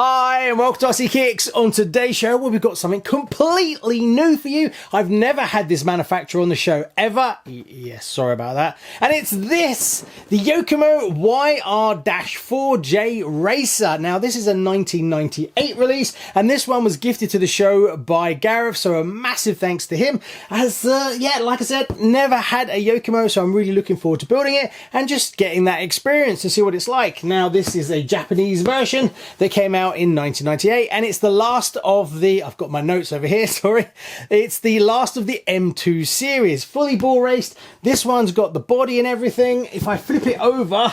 Hi and welcome to RCKicks. On today's show, well, we've got something completely new for you. I've never had this manufacturer on the show ever. Yes, sorry about that. And it's this, the Yokomo YR-4J Racer. Now, this is a 1998 release, and this one was gifted to the show by Gareth, so a massive thanks to him. As, like I said, never had a Yokomo, so I'm really looking forward to building it and just getting that experience to see what it's like. Now, this is a Japanese version that came out in 1998, and it's the last of the, I've got my notes over here, sorry, it's the last of the M2 series, fully ball raced. This one's got the body and everything. If I flip it over,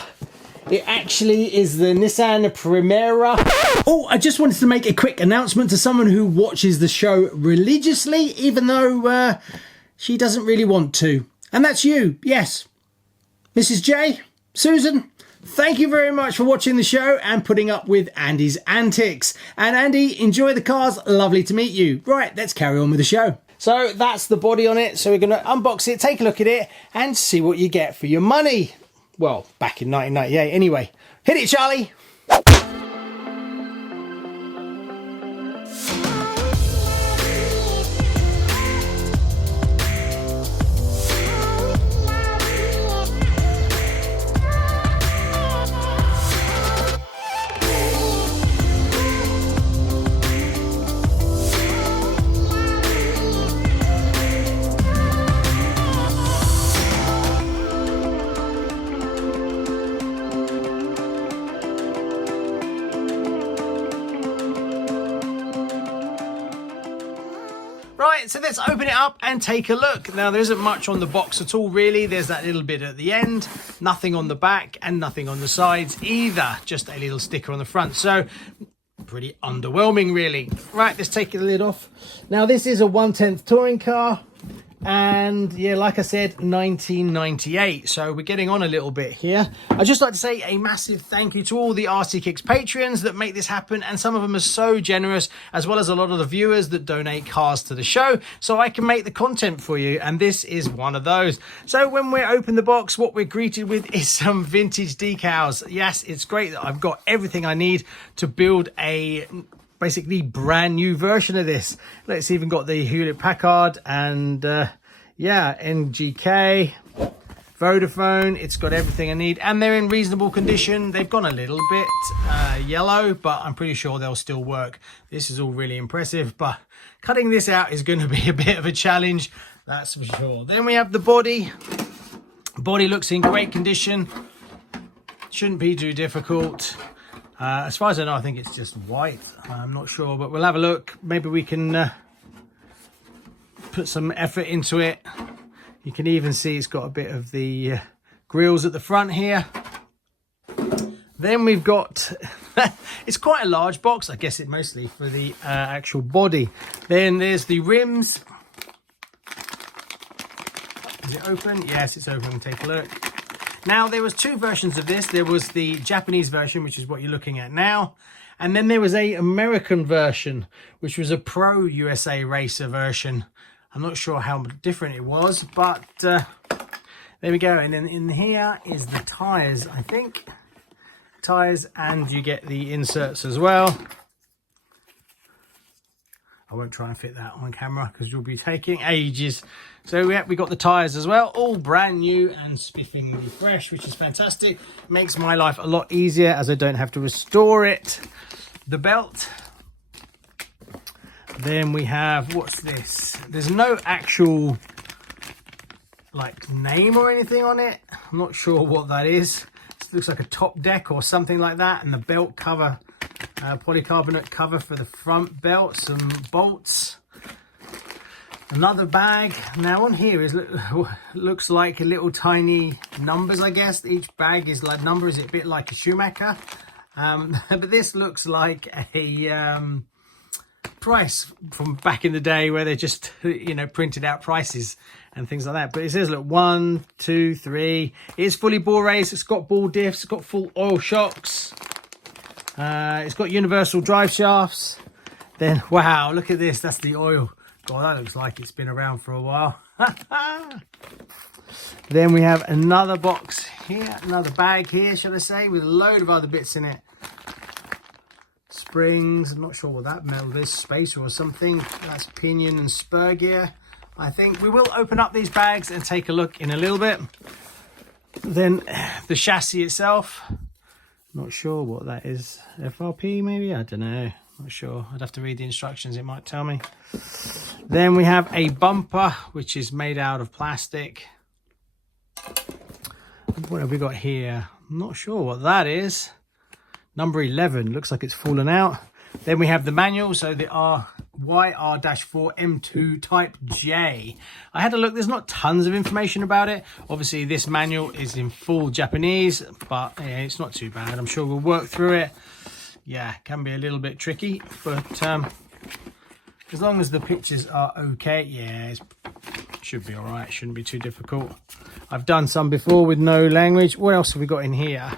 it actually is the Nissan Primera. Oh, I just wanted to make a quick announcement to someone who watches the show religiously, even though she doesn't really want to, and that's you. Yes, Mrs. J, Susan, thank you very much for watching the show and putting up with Andy's antics. And Andy, enjoy the cars. Lovely to meet you. Right, let's carry on with the show. So that's the body on it. So we're going to unbox it, take a look at it, and see what you get for your money. Well, back in 1998 anyway. Hit it, Charlie. Right, so let's open it up and take a look. Now, there isn't much on the box at all, really. There's that little bit at the end, nothing on the back and nothing on the sides either. Just a little sticker on the front. So, pretty underwhelming, really. Right, let's take the lid off. Now, this is a 1/10 touring car. And yeah, like I said, 1998. So we're getting on a little bit here. I'd just like to say a massive thank you to all the RCKicks patrons that make this happen. And some of them are so generous, as well as a lot of the viewers that donate cars to the show so I can make the content for you. And this is one of those. So when we open the box, what we're greeted with is some vintage decals. Yes, it's great that I've got everything I need to build a basically brand new version of this. Let's even got the Hewlett-Packard and NGK, Vodafone. It's got everything I need, and they're in reasonable condition. They've gone a little bit yellow, but I'm pretty sure they'll still work. This is all really impressive, but cutting this out is going to be a bit of a challenge, that's for sure. Then we have the body. Body looks in great condition, shouldn't be too difficult. As far as I know, I think it's just white. I'm not sure, but we'll have a look. Maybe we can put some effort into it. You can even see it's got a bit of the grills at the front here. Then we've got, it's quite a large box. I guess it's mostly for the actual body. Then there's the rims. Is it open? Yes, it's open. Take a look. Now, there was two versions of this. There was the Japanese version, which is what you're looking at now. And then there was a American version, which was a Pro USA Racer version. I'm not sure how different it was, but there we go. And then in here is the tyres, I think. Tyres, and you get the inserts as well. I won't try and fit that on camera because you'll be taking ages. So yeah, we got the tyres as well, all brand new and spiffingly fresh, which is fantastic. Makes my life a lot easier as I don't have to restore it. The belt. Then we have, what's this? There's no actual like name or anything on it. I'm not sure what that is. It looks like a top deck or something like that. And the belt cover. Polycarbonate cover for the front belt, some bolts, another bag. Now on here is looks like a little tiny numbers, I guess. Each bag is like numbers, a bit like a Schumacher, but this looks like a price from back in the day where they just printed out prices and things like that. But it says, look, 1, 2, 3. It's fully ball race. It's got ball diffs. It's got full oil shocks. It's got universal drive shafts. Then, wow, look at this. That's the oil. God, that looks like it's been around for a while. Then we have another box here, another bag here, should I say, with a load of other bits in it. springs. I'm not sure what that metal is, spacer or something. That's pinion and spur gear, I think. We will open up these bags and take a look in a little bit. Then the chassis itself, not sure what that is. FRP maybe? I don't know. Not sure. I'd have to read the instructions. It might tell me. Then we have a bumper, which is made out of plastic. What have we got here? I'm not sure what that is. Number 11. Looks like it's fallen out. Then we have the manual. So the YR-4 M2 Type J. I had a look. There's not tons of information about it. Obviously, this manual is in full Japanese, but yeah, it's not too bad. I'm sure we'll work through it. Yeah, can be a little bit tricky, but as long as the pictures are okay, yeah, it should be all right. Shouldn't be too difficult. I've done some before with no language. What else have we got in here?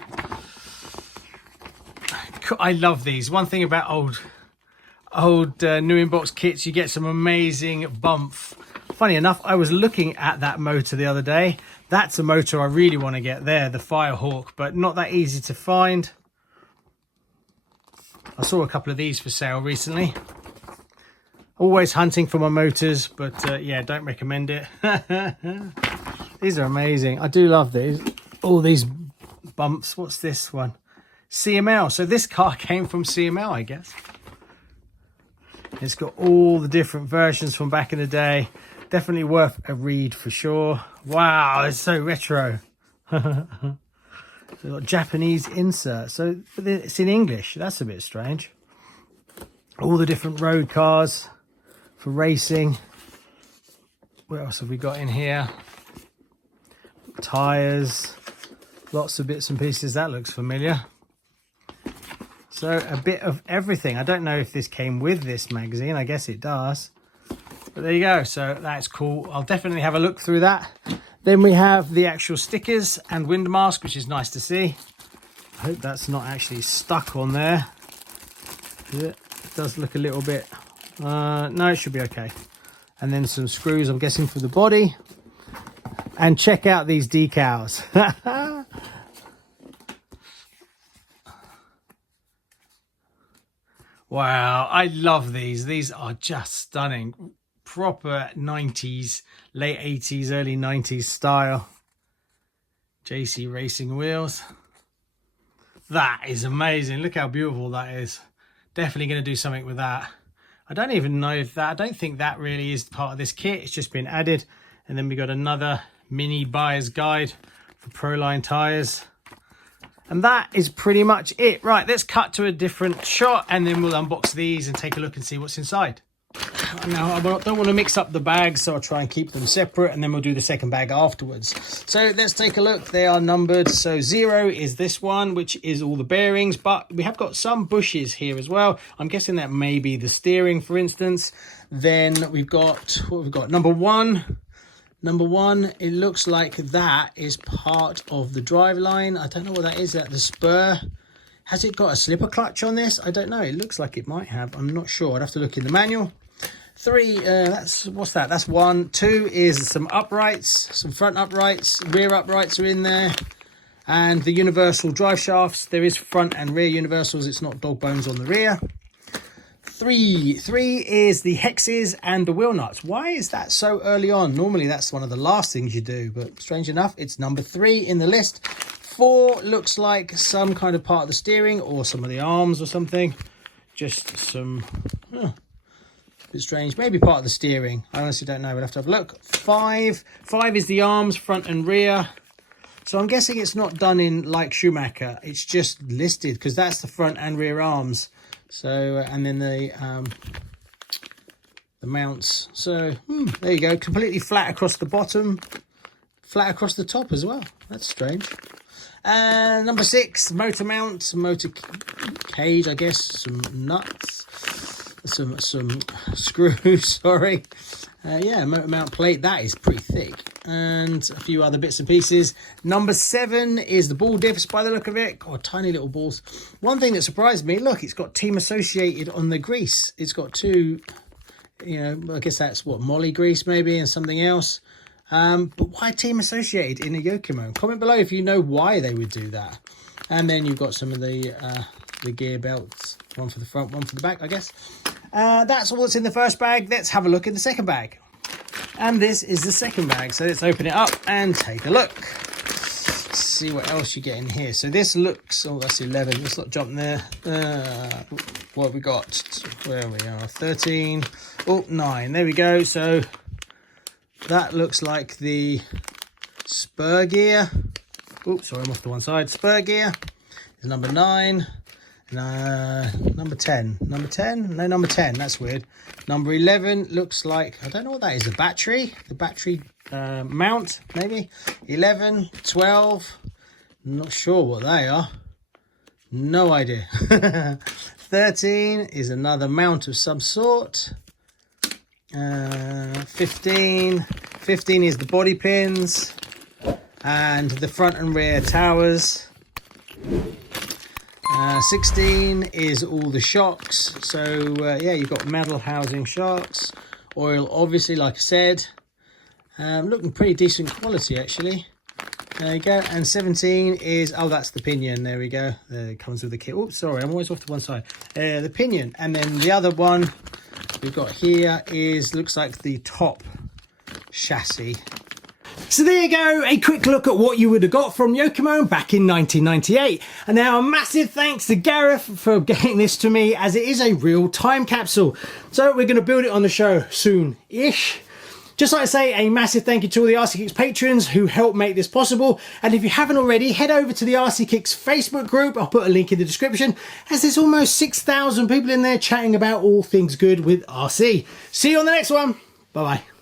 I love these. One thing about old new inbox kits, you get some amazing bump. Funny enough, I was looking at that motor the other day. That's a motor I really want to get there, the Firehawk, but not that easy to find. I saw a couple of these for sale recently. Always hunting for my motors, but yeah, don't recommend it. These are amazing. I do love these. All these bumps. What's this one? CML. So this car came from CML, I guess. It's got all the different versions from back in the day. Definitely worth a read for sure. Wow, it's so retro. So got Japanese insert, so it's in English. That's a bit strange. All the different road cars for racing. What else have we got in here? Tires, lots of bits and pieces. That looks familiar. So a bit of everything. I don't know if this came with this magazine. I guess it does. But there you go. So that's cool. I'll definitely have a look through that. Then we have the actual stickers and wind mask, which is nice to see. I hope that's not actually stuck on there. It does look a little bit... no, it should be okay. And then some screws, I'm guessing, for the body. And check out these decals. Wow, I love these. These are just stunning. Proper 90s, late 80s, early 90s style. JC Racing wheels. That is amazing. Look how beautiful that is. Definitely going to do something with that. I don't even know if that... I don't think that really is part of this kit. It's just been added. And then we got another mini buyer's guide for Proline tyres. And that is pretty much it. Right, let's cut to a different shot and then we'll unbox these and take a look and see what's inside. Now, I don't want to mix up the bags, so I'll try and keep them separate and then we'll do the second bag afterwards. So let's take a look. They are numbered. So 0 is this one, which is all the bearings, but we have got some bushes here as well. I'm guessing that may be the steering, for instance. Then we've got, what have we got? Number 1. Number 1, it looks like that is part of the driveline. I don't know what that is. Is that the spur? Has it got a slipper clutch on this? I don't know. It looks like it might have. I'm not sure. I'd have to look in the manual. 3, what's that? That's 1. 2 is some uprights, some front uprights. Rear uprights are in there. And the universal drive shafts. There is front and rear universals. It's not dog bones on the rear. 3 is the hexes and the wheel nuts. Why is that so early on? Normally that's one of the last things you do, but strange enough, it's number 3 in the list. 4 looks like some kind of part of the steering or some of the arms or something. Just some, a bit strange. Maybe part of the steering. I honestly don't know. We'll have to have a look. 5 is the arms, front and rear. So I'm guessing it's not done in like Schumacher. It's just listed because that's the front and rear arms. So, and then the mounts. So, there you go. Completely flat across the bottom, flat across the top as well. That's strange. And number 6, motor mount, motor cage, I guess, some nuts, some screws, sorry. Yeah, motor mount plate, that is pretty thick. And a few other bits and pieces. Number 7 is the ball diffs by the look of it. God, tiny little balls. One thing that surprised me, look, it's got team associated on the grease. It's got 2, you know, I guess that's what, Molly grease maybe and something else. But why team associated in a Yokomo? Comment below if you know why they would do that. And then you've got some of the gear belts one for the front, one for the back, I guess. That's all that's in the first bag. Let's have a look in the second bag. And this is the second bag. So let's open it up and take a look. See what else you get in here. So this looks, oh, that's 11. Let's not jump there. What have we got? Where we are, 13. Oh, 9. There we go. So that looks like the spur gear. Oops, sorry, I'm off to one side. Spur gear is number 9. Number 10. Number 10? No, number 10. That's weird. Number 11 looks like, I don't know what that is. The battery mount, maybe. 11, 12. Not sure what they are. No idea. 13 is another mount of some sort. 15 is the body pins and the front and rear towers. 16 is all the shocks. So yeah, you've got metal housing shocks. Oil, obviously, like I said. Looking pretty decent quality, actually. There you go. And 17 is, oh, that's the pinion. There we go. It comes with the kit. Oh, sorry, I'm always off to one side. The pinion. And then the other one we've got here is, looks like the top chassis. So there you go, a quick look at what you would have got from Yokomo back in 1998. And now a massive thanks to Gareth for getting this to me, as it is a real time capsule. So we're going to build it on the show soon-ish. Just like to say a massive thank you to all the RCKicks patrons who helped make this possible. And if you haven't already, head over to the RCKicks Facebook group. I'll put a link in the description, as there's almost 6,000 people in there chatting about all things good with RC. See you on the next one. Bye-bye.